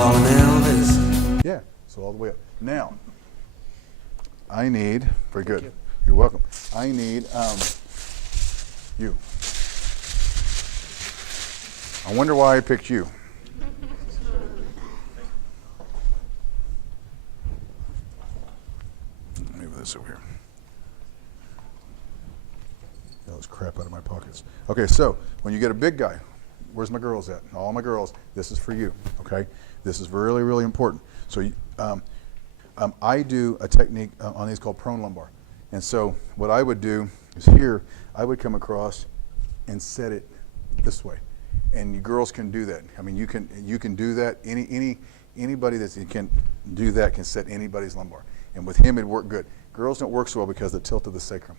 calling Elvis. Yeah, so all the way up. Now, I need, very good. You're welcome. I need you. I wonder why I picked you. Move this over here. That was crap out of my pockets. Okay, so when you get a big guy, where's my girls at? All my girls, this is for you, okay? This is really, really important. So I do a technique on these called prone lumbar. And so what I would do is here, I would come across and set it this way. And you girls can do that. I mean, you can do that. Anybody that can do that can set anybody's lumbar. And with him, it'd work good. Girls don't work so well because of the tilt of the sacrum.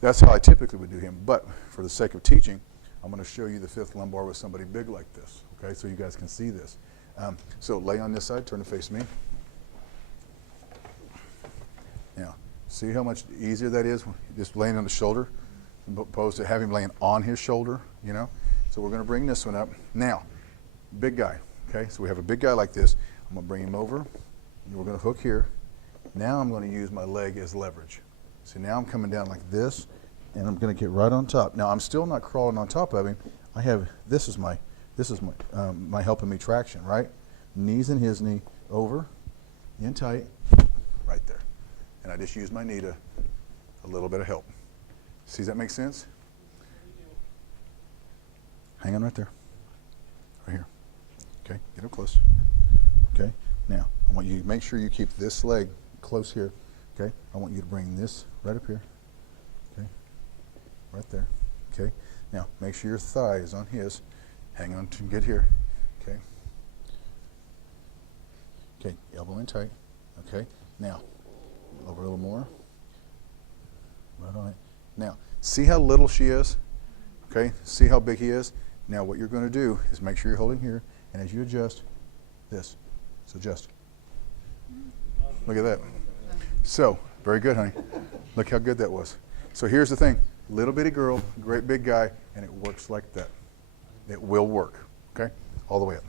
That's how I typically would do him. But for the sake of teaching, I'm going to show you the fifth lumbar with somebody big like this. Okay, so you guys can see this. So lay on this side, turn to face me. Now, see how much easier that is just laying on the shoulder opposed to having him laying on his shoulder, you know? So we're going to bring this one up. Now, big guy, okay? So we have a big guy like this. I'm going to bring him over. And we're going to hook here. Now I'm going to use my leg as leverage. See, now I'm coming down like this, and I'm going to get right on top. Now, I'm still not crawling on top of him. I have, this is my helping me traction, right? Knees in his knee, over, in tight, right there. And I just use my knee to a little bit of help. See, does that make sense? Hang on right there. Right here. Okay, get up close. Okay, now, I want you to make sure you keep this leg close here. Okay, I want you to bring this right up here. Okay, right there. Okay, now make sure your thigh is on his. Hang on to get here. Okay. Okay, elbow in tight. Okay, now, over a little more. Right on it. Now, see how little she is? Okay, see how big he is? Now what you're going to do is make sure you're holding here, and as you adjust, this. So adjust. Look at that. So, very good, honey. Look how good that was. So here's the thing. Little bitty girl, great big guy, and it works like that. It will work, okay? All the way up.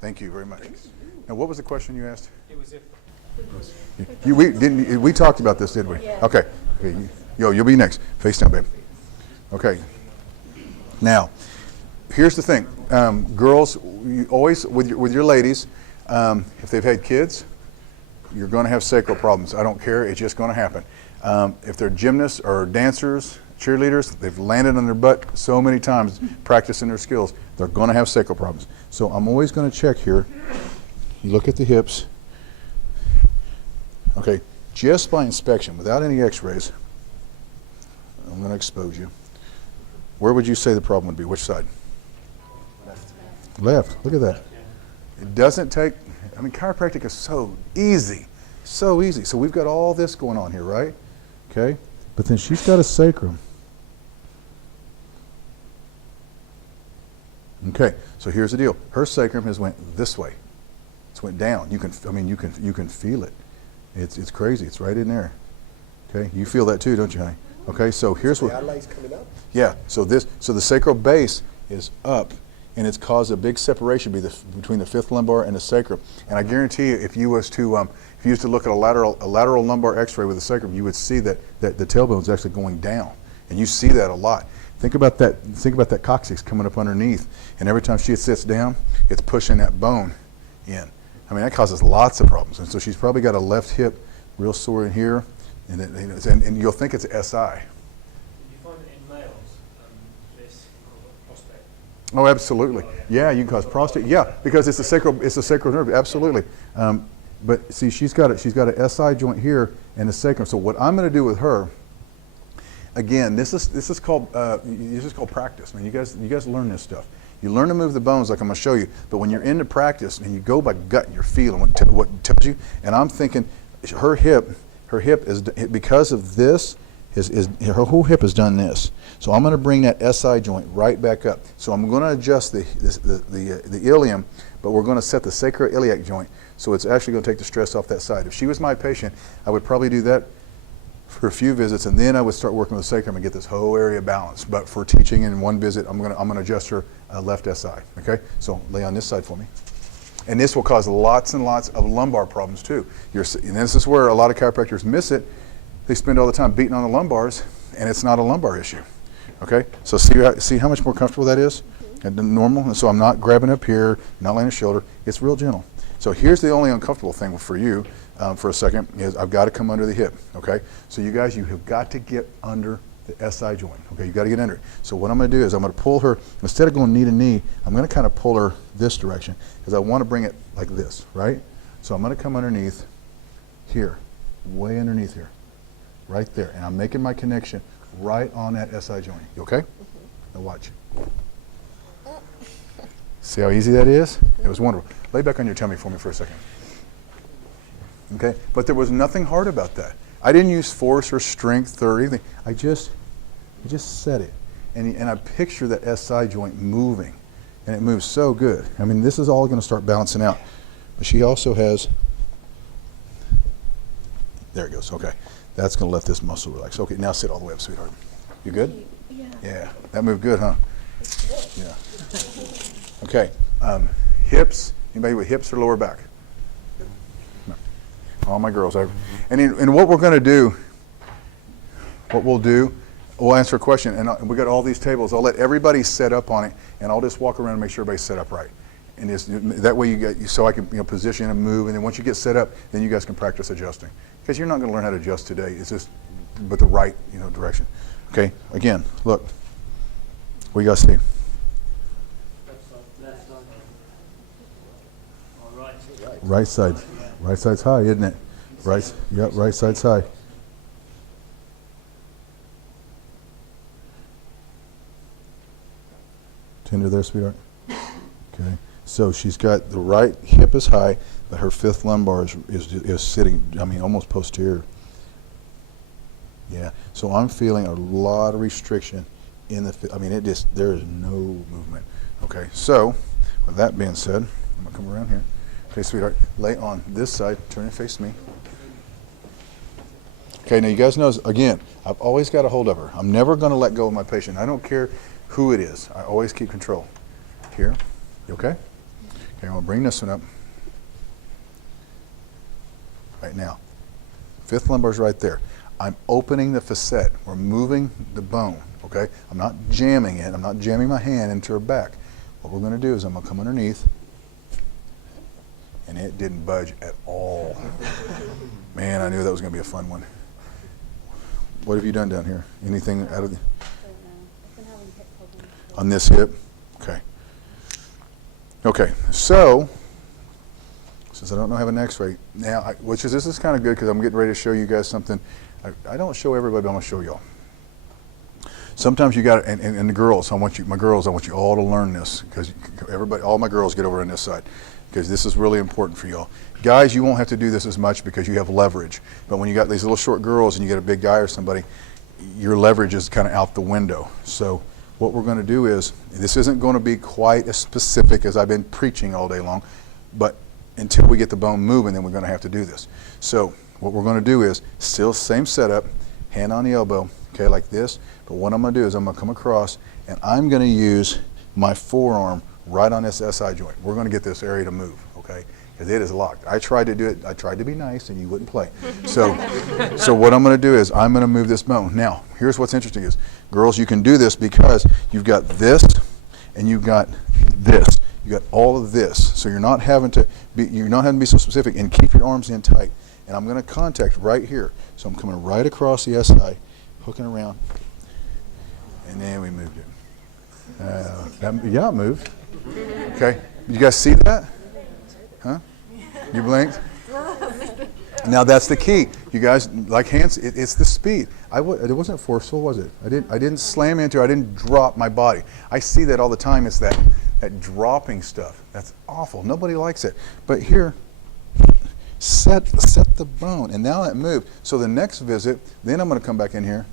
Thank you very much. Now, what was the question you asked? It was if... we talked about this, didn't we? Yeah. Okay. You'll be next. Face down, babe. Okay. Now, here's the thing. Girls, you always, with your ladies, if they've had kids, you're going to have sacral problems. I don't care. It's just going to happen. If they're gymnasts or dancers, cheerleaders, they've landed on their butt so many times practicing their skills, they're going to have sacral problems. So I'm always going to check here. You look at the hips. Okay, just by inspection, without any x-rays, I'm going to expose you. Where would you say the problem would be? Which side? Left. Look at that. It doesn't take, I mean, chiropractic is so easy. So easy. So we've got all this going on here, right? Okay. But then she's got a sacrum. Okay. So here's the deal. Her sacrum has went this way. It's went down. You can feel it. It's crazy. It's right in there. Okay. You feel that too, don't you, honey? Okay. So here's what. The outlines coming up. Yeah. So the sacral base is up, and it's caused a big separation between the fifth lumbar and the sacrum. And I guarantee you, if you was to look at a lateral lumbar X-ray with the sacrum, you would see that the tailbone is actually going down, and you see that a lot. Think about that. Think about that coccyx coming up underneath, and every time she sits down, it's pushing that bone in. I mean, that causes lots of problems. And so she's probably got a left hip real sore in here, and you'll think it's SI. Oh, absolutely. Yeah, you can cause prostate. Yeah, because it's a sacral nerve. Absolutely. But see, she's got a SI joint here and a sacrum. So what I'm going to do with her, again, this is called practice. I mean, you guys learn this stuff. You learn to move the bones like I'm going to show you. But when you're into practice and you go by gut and you're feeling what tells you, and I'm thinking, her hip is, because of this. Her whole hip has done this. So I'm going to bring that SI joint right back up. So I'm going to adjust the ilium, but we're going to set the sacroiliac joint. So it's actually going to take the stress off that side. If she was my patient, I would probably do that for a few visits, and then I would start working with the sacrum and get this whole area balanced. But for teaching in one visit, I'm going to adjust her left SI. Okay. So lay on this side for me. And this will cause lots and lots of lumbar problems too. And this is where a lot of chiropractors miss it. They spend all the time beating on the lumbars, and it's not a lumbar issue. Okay, so see how much more comfortable that is than normal? And so I'm not grabbing up here, not laying a shoulder. It's real gentle. So here's the only uncomfortable thing for you for a second is I've got to come under the hip. Okay, so you guys, you have got to get under the SI joint. Okay, you got to get under it. So what I'm going to do is I'm going to pull her, instead of going knee to knee, I'm going to kind of pull her this direction because I want to bring it like this, right? So I'm going to come underneath here, way underneath here, right there. And I'm making my connection right on that SI joint. You okay? Now watch. See how easy that is? It was wonderful. Lay back on your tummy for me for a second. Okay? But there was nothing hard about that. I didn't use force or strength or anything. I just set it. And I picture that SI joint moving. And it moves so good. I mean, this is all going to start balancing out. But she also has, there it goes. Okay. That's going to let this muscle relax. Okay, now sit all the way up, sweetheart. You good? Yeah. Yeah. That moved good, huh? Yeah. Okay. Hips. Anybody with hips or lower back? No. All my girls. And what we're going to do, we'll answer a question. And we got all these tables. I'll let everybody set up on it, and I'll just walk around and make sure everybody's set up right. And that way so I can position and move. And then once you get set up, then you guys can practice adjusting. Because you're not going to learn how to adjust today. It's just but the right direction. Okay. Again, look. What you guys see? Right side. Right side's high, isn't it? Right. Yep. Right side's high. Tender there, sweetheart. Okay. So she's got the right hip is high, but her fifth lumbar is sitting, almost posterior. Yeah. So I'm feeling a lot of restriction in the, there is no movement. Okay. So with that being said, I'm going to come around here. Okay, sweetheart, lay on this side, turn and face me. Okay, now you guys know, again, I've always got a hold of her. I'm never going to let go of my patient. I don't care who it is. I always keep control. Here, you okay? Okay, I'm going to bring this one up. Right now. Fifth lumbar's right there. I'm opening the facet. We're moving the bone, okay? I'm not jamming it. I'm not jamming my hand into her back. What we're going to do is I'm going to come underneath. And it didn't budge at all. Man, I knew that was going to be a fun one. What have you done down here? Anything out of the... On this hip? Okay. Okay, so, since I don't have an x-ray, now, this is kind of good because I'm getting ready to show you guys something. I don't show everybody, but I'm going to show y'all. Sometimes you got, and the girls, I want you all to learn this because all my girls get over on this side. Because this is really important for y'all. Guys, you won't have to do this as much because you have leverage. But when you got these little short girls and you get a big guy or somebody, your leverage is kind of out the window. So what we're going to do is, this isn't going to be quite as specific as I've been preaching all day long, but until we get the bone moving, then we're going to have to do this. So what we're going to do is, still same setup, hand on the elbow, okay, like this. But what I'm going to do is I'm going to come across and I'm going to use my forearm right on this SI joint. We're going to get this area to move, okay? Because it is locked. I tried to do it. I tried to be nice, and you wouldn't play. So what I'm going to do is I'm going to move this bone. Now, here's what's interesting is, girls, you can do this because you've got this, and you've got this. You got all of this. So you're not having to be so specific, and keep your arms in tight. And I'm going to contact right here. So I'm coming right across the SI, hooking around, and then we moved it. Yeah, it moved. Okay, you guys see that? Huh? You blinked? Now that's the key. You guys, like hands, it's the speed. It wasn't forceful, was it? I didn't slam into it. I didn't drop my body. I see that all the time. It's that dropping stuff. That's awful. Nobody likes it. But here, set the bone, and now that moved. So the next visit, then I'm going to come back in here,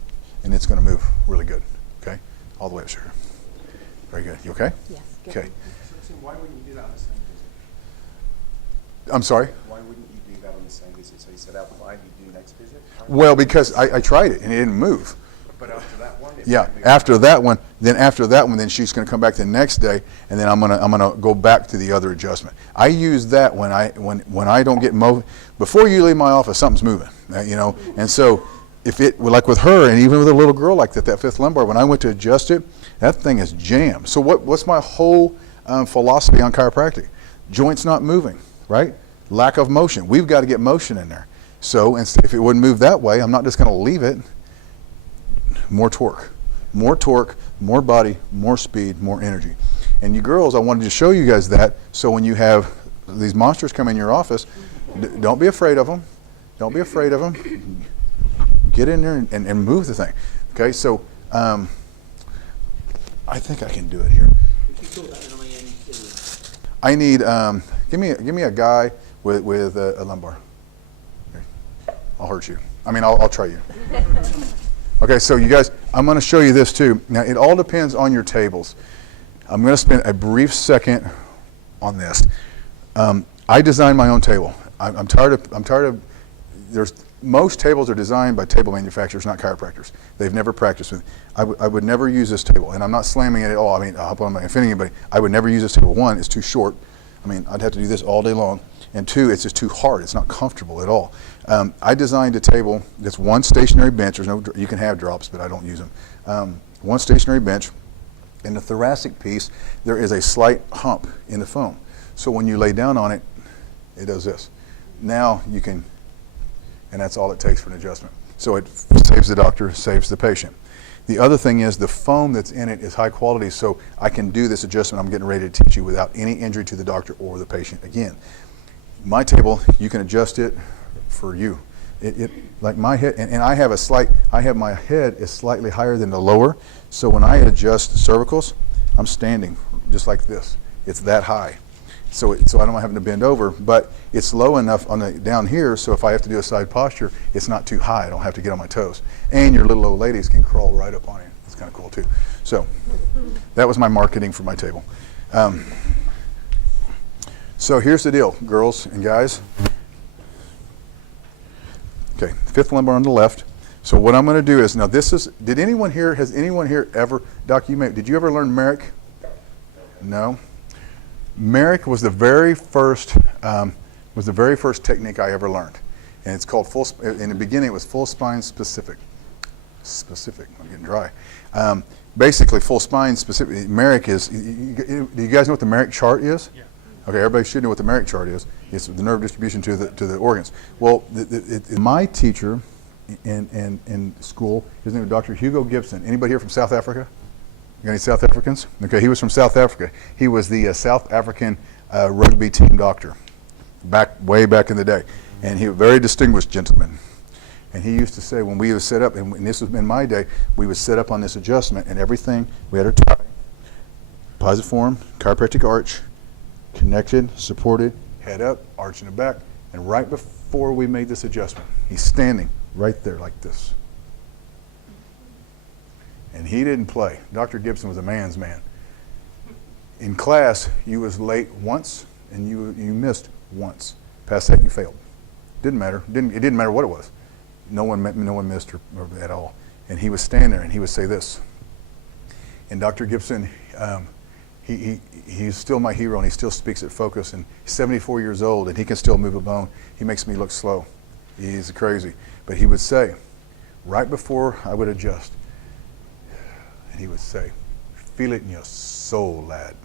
and it's going to move really good. Okay, all the way up here. Very good. You okay? Yes. Good. Okay. So why wouldn't you do that on the same visit? I'm sorry? Why wouldn't you do that on the same visit? So you set out 5, you do next visit? Well, because I tried it and it didn't move. But after that one? Yeah, after that one, Then after that one, then she's going to come back the next day, and then I'm gonna go back to the other adjustment. I use that when I don't get before you leave my office, something's moving, you know. And so if it, like with her, and even with a little girl like that fifth lumbar, when I went to adjust it, that thing is jammed. So what's my whole philosophy on chiropractic? Joints not moving, right? Lack of motion. We've got to get motion in there. So if it wouldn't move that way, I'm not just going to leave it. More torque, more body, more speed, more energy. And you girls, I wanted to show you guys that, so when you have these monsters come in your office, don't be afraid of them. Don't be afraid of them. Get in there and move the thing. Okay, so I think I can do it here. I need, give me a guy with a lumbar. Okay. I'll hurt you. I mean, I'll try you. Okay, so you guys, I'm going to show you this too. Now, it all depends on your tables. I'm going to spend a brief second on this. I designed my own table. I'm tired of, most tables are designed by table manufacturers, not chiropractors. They've never practiced with. I would never use this table, and I'm not slamming it at all. I mean, I hope I'm not offending anybody. I would never use this table. One, it's too short. I mean, I'd have to do this all day long. And two, it's just too hard. It's not comfortable at all. I designed a table that's one stationary bench. There's no, you can have drops, but I don't use them. One stationary bench. In the thoracic piece, there is a slight hump in the foam. So when you lay down on it, it does this. Now you can, and that's all it takes for an adjustment. So it saves the doctor, saves the patient. The other thing is the foam that's in it is high quality, so I can do this adjustment I'm getting ready to teach you without any injury to the doctor or the patient. Again, my table, you can adjust it for you. It like my head, and I have my head is slightly higher than the lower, so when I adjust the cervicals, I'm standing just like this. It's that high. So I don't having to bend over, but it's low enough on the down here, so if I have to do a side posture, it's not too high. I don't have to get on my toes. And your little old ladies can crawl right up on it. It's kind of cool too. So that was my marketing for my table. So here's the deal, girls and guys. Okay, fifth lumbar on the left. So what I'm going to do is, now this is, has anyone here ever, Doc, did you ever learn Merrick? No? Merrick was the very first technique I ever learned, and it's called in the beginning it was full spine specific. I'm getting dry. Basically, full spine specific. Merrick is. Do you guys know what the Merrick chart is? Yeah. Okay, everybody should know what the Merrick chart is. It's the nerve distribution to the organs. Well, my teacher in school, his name was Dr. Hugo Gibson. Anybody here from South Africa? You got any South Africans? Okay, he was from South Africa. He was the South African rugby team doctor, way back in the day, and he was a very distinguished gentleman. And he used to say when we would set up, and this was in my day, we would set up on this adjustment, and everything we had our tie, pisiform, chiropractic arch, connected, supported, head up, arch in the back, and right before we made this adjustment, he's standing right there like this. And he didn't play. Dr. Gibson was a man's man. In class, you was late once, and you missed once. Past that, you failed. Didn't matter. It didn't matter what it was. No one missed or at all. And he would stand there, and he would say this. And Dr. Gibson, he's still my hero, and he still speaks at Focus. And he's 74 years old, and he can still move a bone. He makes me look slow. He's crazy. But he would say, right before I would adjust, and he would say, feel it in your soul, lad.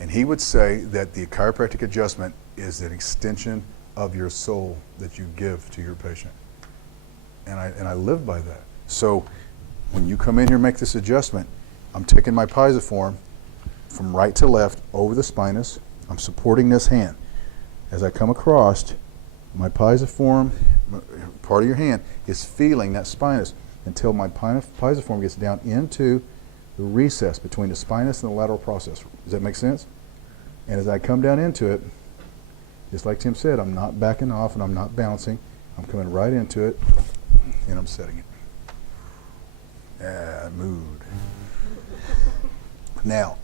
And he would say that the chiropractic adjustment is an extension of your soul that you give to your patient. And I live by that. So when you come in here and make this adjustment, I'm taking my pisiform from right to left over the spinous. I'm supporting this hand. As I come across, my pisiform, part of your hand, is feeling that spinous until my pisiform gets down into the recess between the spinous and the lateral process. Does that make sense? And as I come down into it, just like Tim said, I'm not backing off and I'm not bouncing. I'm coming right into it and I'm setting it. Mood. Now,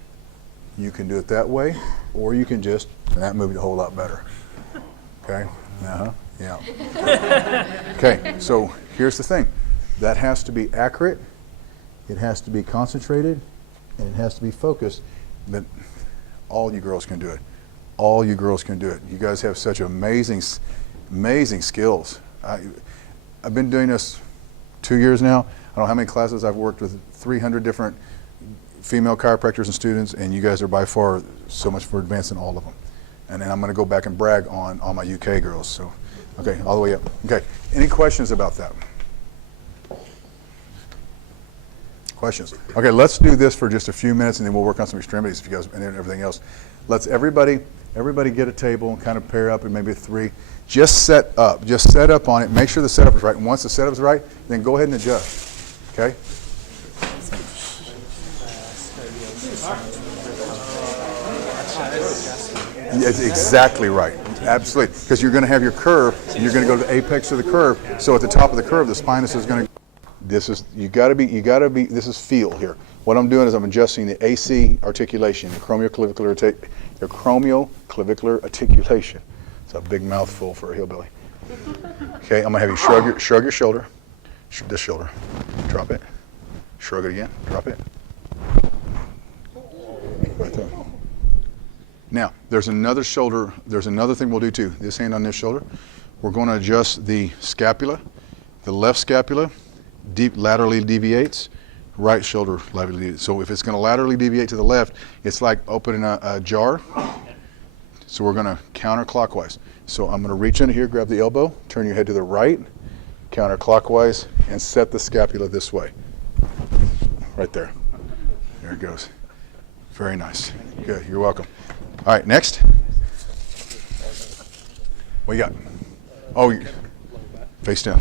you can do it that way, or you can just, and that moved a whole lot better. Okay? Yeah. Okay, so here's the thing. That has to be accurate It has to be concentrated, and it has to be focused, but all you girls can do it. All you girls can do it. You guys have such amazing skills. I've been doing this 2 years now. I don't know how many classes I've worked with 300 different female chiropractors and students, and you guys are by far so much more advanced than all of them. And then I'm going to go back and brag on all my UK girls. So, okay, all the way up. Okay, any questions about that? Questions? Okay, let's do this for just a few minutes, and then we'll work on some extremities, if you guys, and then everything else. Let's everybody get a table and kind of pair up, and maybe 3. Just set up. Just set up on it. Make sure the setup is right. And once the setup is right, then go ahead and adjust. Okay? It's exactly right. Absolutely. Because you're going to have your curve, and you're going to go to the apex of the curve. So at the top of the curve, the spinous is going to. This is this is feel here. What I'm doing is I'm adjusting the AC articulation, the acromioclavicular articulation. It's a big mouthful for a hillbilly. Okay, I'm gonna have you shrug your shoulder, this shoulder, drop it, shrug it again, drop it. Right there. Now, there's another shoulder. There's another thing we'll do too. This hand on this shoulder. We're going to adjust the scapula. The left scapula laterally deviates. Right shoulder laterally deviates. So if it's going to laterally deviate to the left, it's like opening a jar. So we're going to counterclockwise. So I'm going to reach in here, grab the elbow, turn your head to the right, counterclockwise, and set the scapula this way. Right there. There it goes. Very nice. Good. You're welcome. All right, next. What you got? Oh, face down.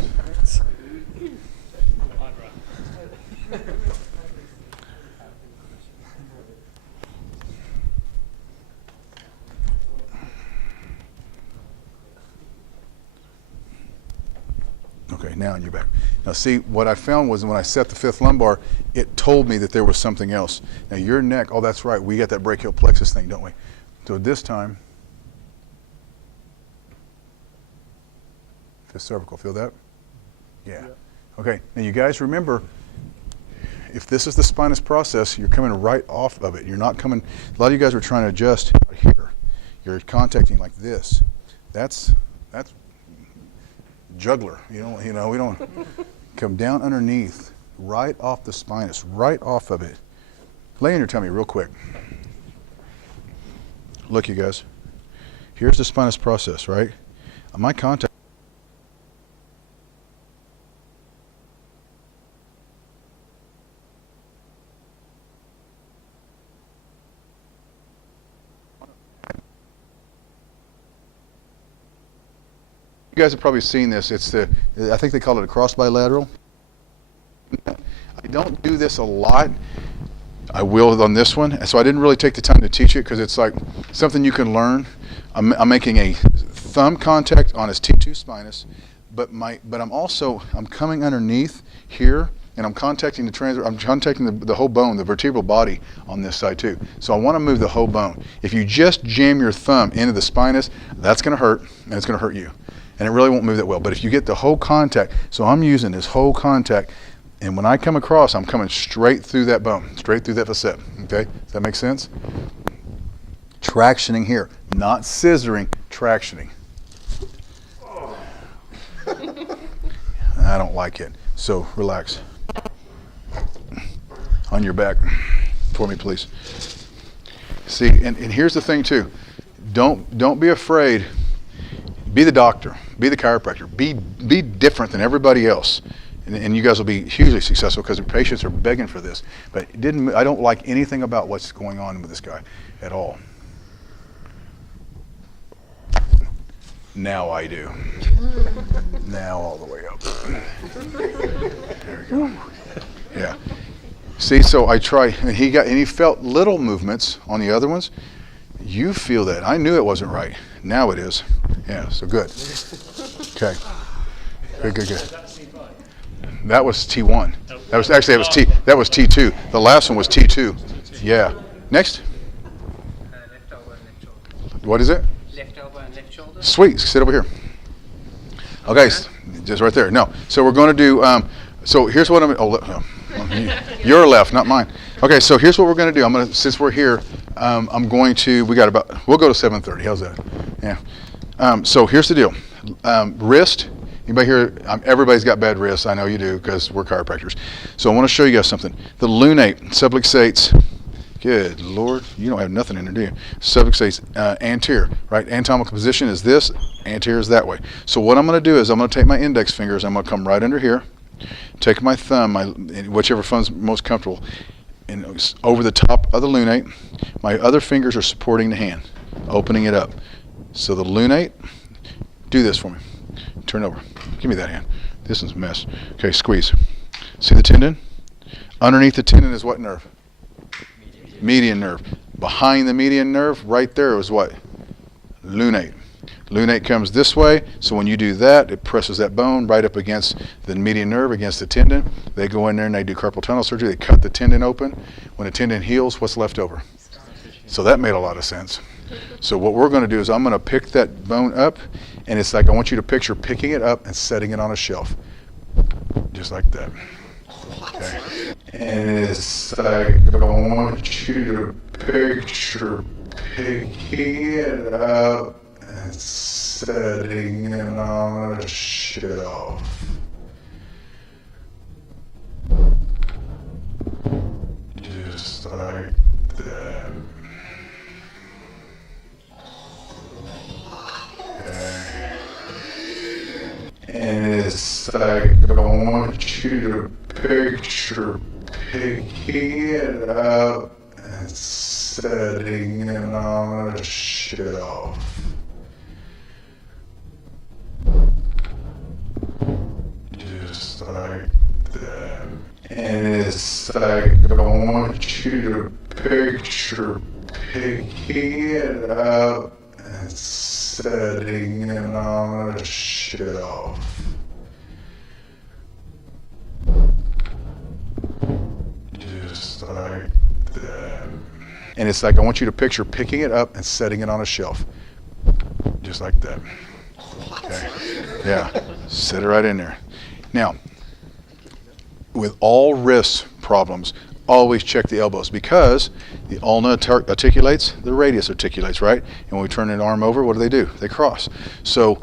Okay, now on your back. Now see, what I found was when I set the 5th lumbar, it told me that there was something else. Now your neck, oh that's right, we got that brachial plexus thing, don't we? So this time, fifth cervical, feel that? Yeah. Okay, now you guys remember, if this is the spinous process, you're coming right off of it. You're not coming, a lot of you guys are trying to adjust here. You're contacting like this. That's juggler, you know, we don't come down underneath, right off the spinous, right off of it. Lay on your tummy real quick. Look, you guys, here's the spinous process, right? My contact. You guys have probably seen this. It's I think they call it a cross bilateral. I don't do this a lot. I will on this one. So I didn't really take the time to teach it because it's like something you can learn. I'm making a thumb contact on his T2 spinous, but I'm coming underneath here and I'm contacting the whole bone, the vertebral body on this side too. So I want to move the whole bone. If you just jam your thumb into the spinous, that's going to hurt and it's going to hurt you. And it really won't move that well. But if you get the whole contact, so I'm using this whole contact, and when I come across, I'm coming straight through that bone, straight through that facet. Okay, does that make sense? Tractioning here, not scissoring, tractioning. I don't like it, so relax. On your back, for me, please. See, and here's the thing too. Don't be afraid. Be the doctor. Be the chiropractor. Be different than everybody else, and you guys will be hugely successful because the patients are begging for this. But I don't like anything about what's going on with this guy at all. Now I do. Now all the way up. There we go. Yeah. See, so I try, and he felt little movements on the other ones. You feel that. I knew it wasn't right. Now it is. Yeah, so good. Okay. Good. That was T1. That was T2. The last one was T2. Yeah. Next. Left elbow and left shoulder. What is it? Left elbow and left shoulder. Sweet. Sit over here. Okay, just right there. No. So we're going to do, so here's what I'm, Your left, not mine. Okay, so here's what we're going to do. Since we're here, we'll go to 7:30. How's that? Yeah. So here's the deal. Wrist. Anybody here? Everybody's got bad wrists. I know you do because we're chiropractors. So I want to show you guys something. The lunate subluxates. Good Lord, you don't have nothing in there, do you? Subluxates anterior, right? Anatomical position is this, anterior is that way. So what I'm going to do is I'm going to take my index fingers, I'm going to come right under here, take my thumb, whichever thumb's most comfortable, and over the top of the lunate. My other fingers are supporting the hand, opening it up. So the lunate, do this for me. Turn over. Give me that hand. This one's a mess. Okay, squeeze. See the tendon? Underneath the tendon is what nerve? Median nerve. Behind the median nerve, right there is what? Lunate. Lunate comes this way, so when you do that, it presses that bone right up against the median nerve, against the tendon. They go in there and they do carpal tunnel surgery. They cut the tendon open. When the tendon heals, what's left over? So that made a lot of sense. So what we're going to do is I'm going to pick that bone up, and it's like I want you to picture picking it up and setting it on a shelf. Just like that. Okay. And it's like I want you to picture picking it up and setting it on a shelf. Just like that. Okay. And it's like I want you to picture picking it up and setting it on a shelf. Just like that. And it's like I want you to picture picking it up and setting it on a shelf. Just like that. And it's like I want you to picture picking it up and setting it on a shelf. Just like that. Okay. Yeah. Set it right in there. Now, with all wrist problems, always check the elbows, because the ulna articulates, the radius articulates, right? And when we turn an arm over, what do? They cross. So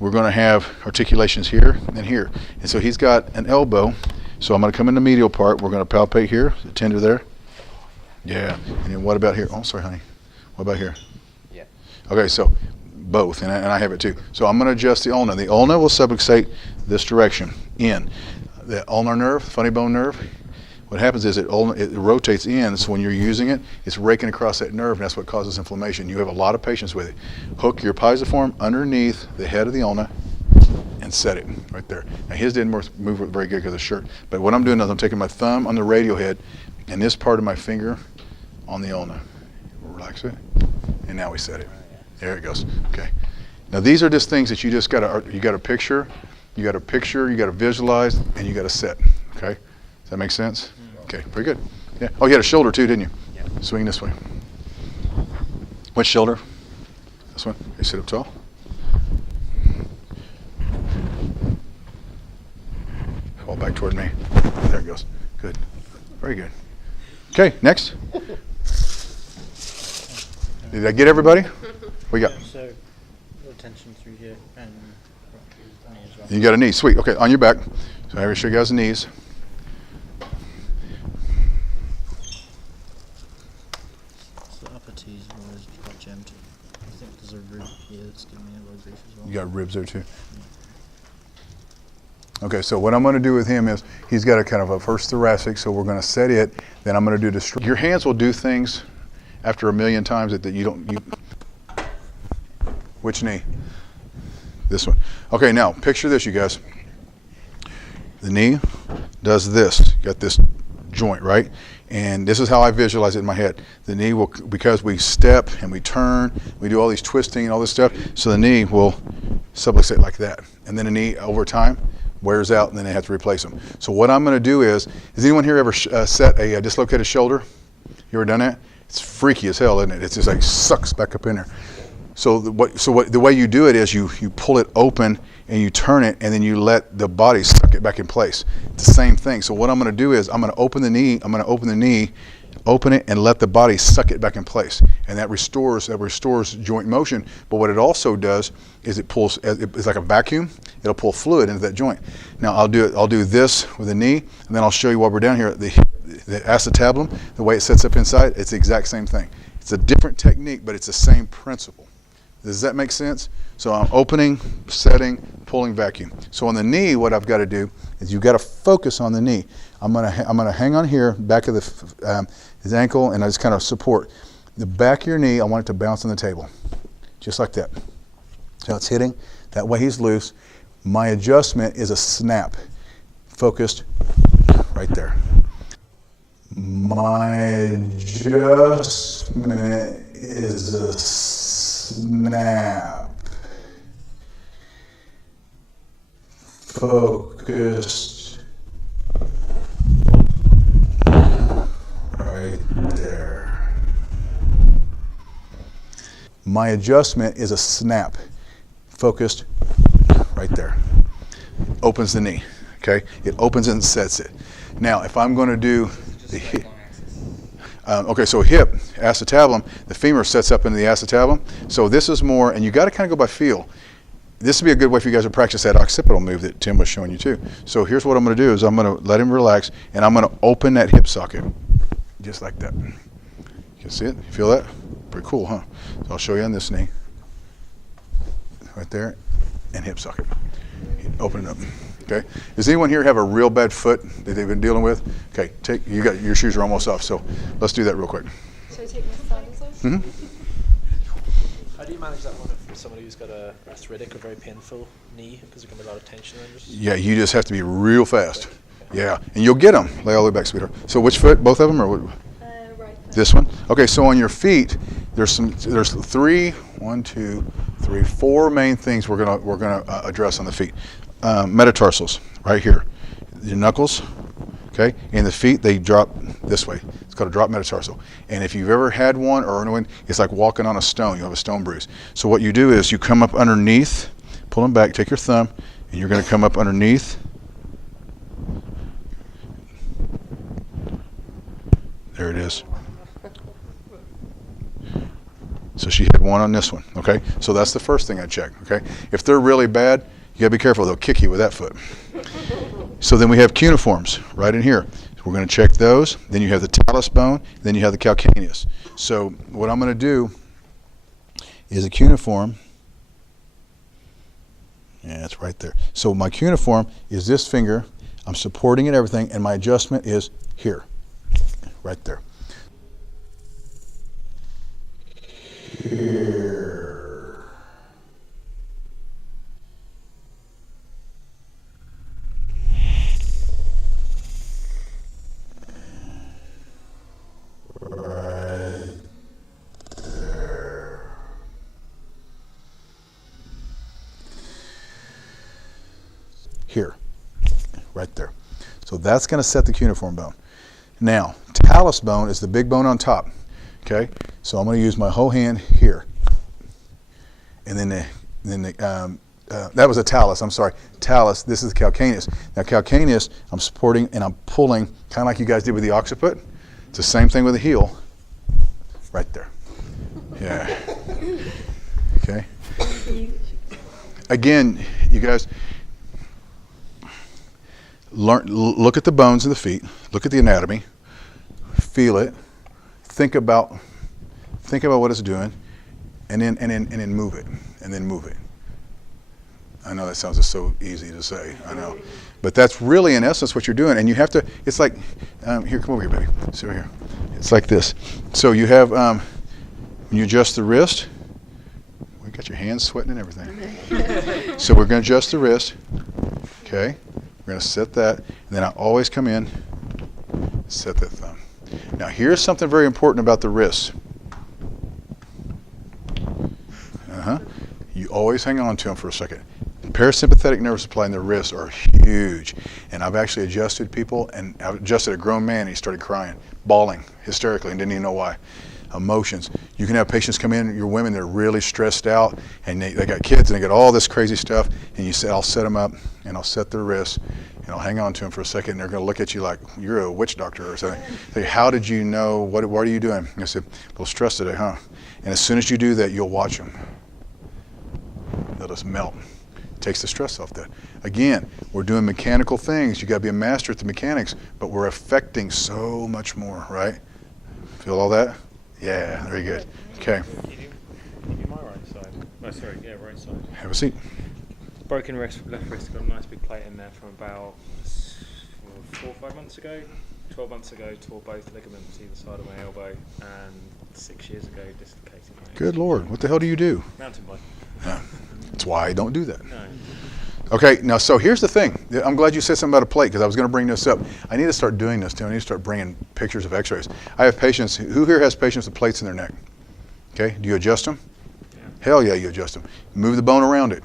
we're going to have articulations here and here. And so he's got an elbow. So I'm going to come in the medial part. We're going to palpate here, the tender there. Yeah. And then what about here? Oh, sorry, honey. What about here? Yeah. Okay, so both, and I have it too. So I'm going to adjust the ulna. The ulna will subluxate this direction, in. The ulnar nerve, funny bone nerve, what happens is it rotates in, so when you're using it, it's raking across that nerve, and that's what causes inflammation. You have a lot of patients with it. Hook your pisiform underneath the head of the ulna and set it right there. Now his didn't move very good because of the shirt, but what I'm doing is I'm taking my thumb on the radial head and this part of my finger on the ulna. Relax it, and now we set it. There it goes. Okay. Now these are just things that you got to picture, you got to visualize, and you got to set. Okay. Does that make sense? Okay, very good. Yeah. Oh, you had a shoulder too, didn't you? Yeah. Swing this way. Which shoulder? This one. Okay, sit up tall. Fall back toward me. There it goes. Good. Very good. Okay, next. Did I get everybody? We got. So, rotation through here and knee as well. You got a knee. Sweet. Okay, on your back. So I will show you guys the knees. So the upper T is always quite jammed. I think there's a rib here that's giving me a little grief as well. You got ribs there too. Okay, so what I'm going to do with him is he's got a kind of a first thoracic, so we're going to set it. Then I'm going to do your hands will do things after a million times that you don't. Which knee? This one. Okay, now picture this, you guys. The knee does this. You got this joint, right? And this is how I visualize it in my head. The knee will, because we step and we turn, we do all these twisting and all this stuff, so the knee will subluxate like that. And then the knee, over time, wears out, and then they have to replace them. So what I'm going to do is anyone here ever set a dislocated shoulder? You ever done that? It's freaky as hell, isn't it? It's just like sucks back up in there. So the way you do it is you pull it open and you turn it, and then you let the body suck it back in place. It's the same thing. So what I'm going to do is I'm going to open the knee. Open it, and let the body suck it back in place, and that restores joint motion. But what it also does is it's like a vacuum. It'll pull fluid into that joint. Now I'll do this with the knee, and then I'll show you while we're down here the acetabulum, the way it sets up inside. It's the exact same thing. It's a different technique, but it's the same principle. Does that make sense? So I'm opening, setting, pulling, vacuum. So on the knee, what I've got to do is you've got to focus on the knee. I'm gonna hang on here, back of his ankle, and I just kind of support the back of your knee. I want it to bounce on the table, just like that. So it's hitting. That way he's loose. My adjustment is a snap, focused right there. My adjustment is a snap, focused right there. My adjustment is a snap, focused right there. Opens the knee, okay? It opens and sets it. Now, if I'm going to do the hip, okay, so hip, acetabulum, the femur sets up into the acetabulum. So this is more, and you got to kind of go by feel. This would be a good way for you guys to practice that occipital move that Tim was showing you too. So here's what I'm going to do is I'm going to let him relax, and I'm going to open that hip socket, just like that. You can see it? You feel that? Pretty cool, huh? So I'll show you on this knee. Right there, and hip socket. Open it up. Okay. Does anyone here have a real bad foot that they've been dealing with? Okay, your shoes are almost off, so let's do that real quick. Should I take my sandals off? Mm-hmm. How do you manage that one if somebody who's got a arthritic or very painful knee because there can be a lot of tension around it? Yeah, you just have to be real fast. Yeah, and you'll get them. Lay all the way back, sweetheart. So which foot? Both of them, or what? Right foot. This one? Okay, so on your feet, there's 4 main things we're gonna address on the feet. Metatarsals, right here. Your knuckles, okay? And the feet, they drop this way. It's called a drop metatarsal. And if you've ever had one or anyone, it's like walking on a stone. You have a stone bruise. So what you do is you come up underneath, pull them back, take your thumb, and you're gonna come up underneath. There it is. So she had one on this one, okay? So that's the first thing I check, okay? If they're really bad, you gotta be careful, they'll kick you with that foot. So then we have cuneiforms right in here. So we're gonna check those. Then you have the talus bone, then you have the calcaneus. So what I'm gonna do is a cuneiform. Yeah, it's right there. So my cuneiform is this finger. I'm supporting it, everything, and my adjustment is here, right there. Here. Right there. Here. Right there. So that's going to set the cuneiform bone. Now, talus bone is the big bone on top. Okay, so I'm going to use my whole hand here, and then that was a talus. I'm sorry, talus. This is the calcaneus. Now calcaneus, I'm supporting and I'm pulling, kind of like you guys did with the occiput. It's the same thing with the heel, right there. Yeah. Okay. Again, you guys, look at the bones of the feet. Look at the anatomy. Feel it. Think about what it's doing, and then move it, and then move it. I know that sounds just so easy to say, I know, but that's really in essence what you're doing. And you have to. It's like, here, come over here, baby. See right here. It's like this. So you have when you adjust the wrist. We got your hands sweating and everything. So we're going to adjust the wrist. Okay, we're going to set that, and then I always come in, set that thumb. Now here's something very important about the wrists. You always hang on to them for a second. The parasympathetic nervous supply in the wrists are huge. And I've actually adjusted people, and I've adjusted a grown man, and he started crying, bawling hysterically, and didn't even know why. emotions. You can have patients come in, your women that are really stressed out, and they got kids, and they got all this crazy stuff, and you say, I'll set them up, and I'll set their wrists, and I'll hang on to them for a second, and they're going to look at you like you're a witch doctor or something. Say, how did you know? What are you doing? And I said, a little stress today, huh? And as soon as you do that, you'll watch them. They'll just melt. Takes the stress off that. Again, we're doing mechanical things. You got to be a master at the mechanics, but we're affecting so much more, right? Feel all that? Yeah, very good. Okay. Keep you my right side. Oh, sorry, yeah, right side. Have a seat. Broken wrist, left wrist, got a nice big plate in there from about 4 or 5 months ago. 12 months ago, tore both ligaments either side of my elbow, and 6 years ago, dislocated my Good Lord. What the hell do you do? mountain bike. Yeah. That's why I don't do that. No. Okay, now, so here's the thing. I'm glad you said something about a plate, because I was going to bring this up. I need to start doing this, too. I need to start bringing pictures of x-rays. I have patients. Who here has patients with plates in their neck? Okay, do you adjust them? Yeah. Hell yeah, you adjust them. Move the bone around it.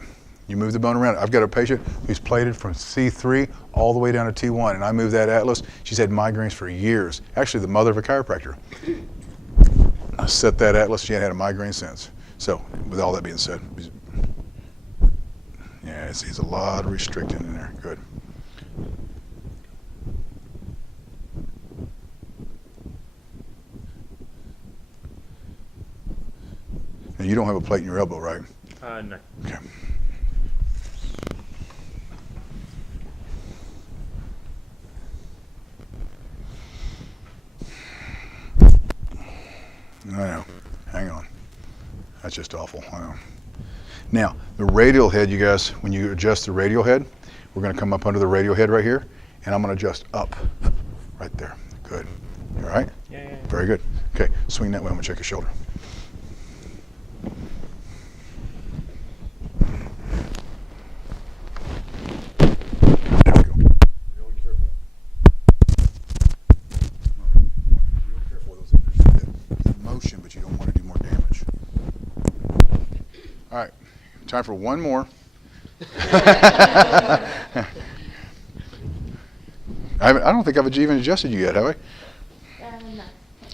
You move the bone around it. I've got a patient who's plated from C3 all the way down to T1, and I moved that atlas. She's had migraines for years. Actually, the mother of a chiropractor. I set that atlas. She hadn't had a migraine since. So, with all that being said, yeah, it's a lot of restricting in there. Good. Now, you don't have a plate in your elbow, right? No. Okay. I know. Hang on. That's just awful. I know. Now, the radial head, you guys, when you adjust the radial head, we're going to come up under the radial head right here, and I'm going to adjust up right there. Good. You all right? Yeah. Very good. Okay, swing that way. I'm going to check your shoulder. There we go. Really careful. Real careful with those injuries. Get motion, but you don't want to do more damage. All right. Time for one more. I don't think I've even adjusted you yet, have I? No.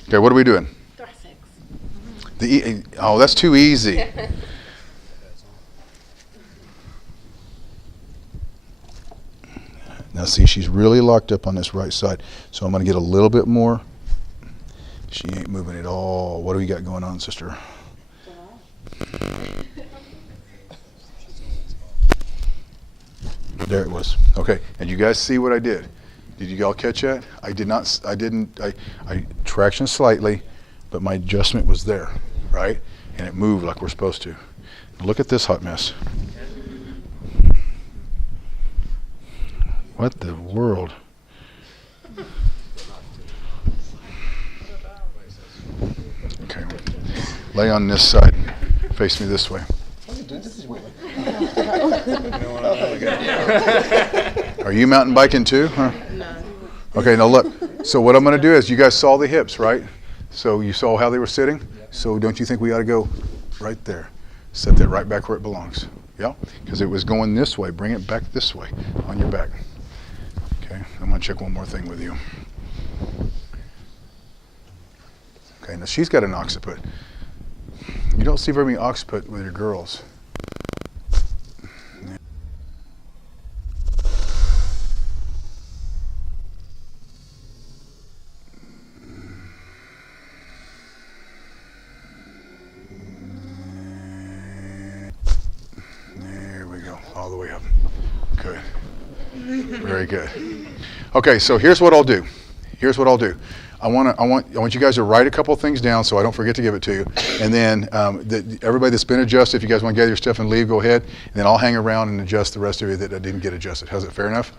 Okay, what are we doing? Thoracics. Oh, that's too easy. Now see, she's really locked up on this right side, so I'm going to get a little bit more. She ain't moving at all. What do we got going on, sister? There it was. Okay, and you guys see what I did? Did you all catch that? I traction slightly, but my adjustment was there, right? And it moved like we're supposed to. Look at this hot mess. What the world? Okay, lay on this side. Face me this way. Are you mountain biking too? Huh? No. Okay, now look. So what I'm going to do is, you guys saw the hips, right? So you saw how they were sitting? So don't you think we ought to go right there? Set that right back where it belongs. Yeah? Because it was going this way. Bring it back this way on your back. Okay, I'm going to check one more thing with you. Okay, now she's got an occiput. You don't see very many occiput with your girls. There we go, all the way up. Good. Very good. Okay, so here's what I'll do. I want you guys to write a couple of things down so I don't forget to give it to you. And then everybody that's been adjusted, if you guys want to gather your stuff and leave, go ahead. And then I'll hang around and adjust the rest of you that didn't get adjusted. How's it, fair enough?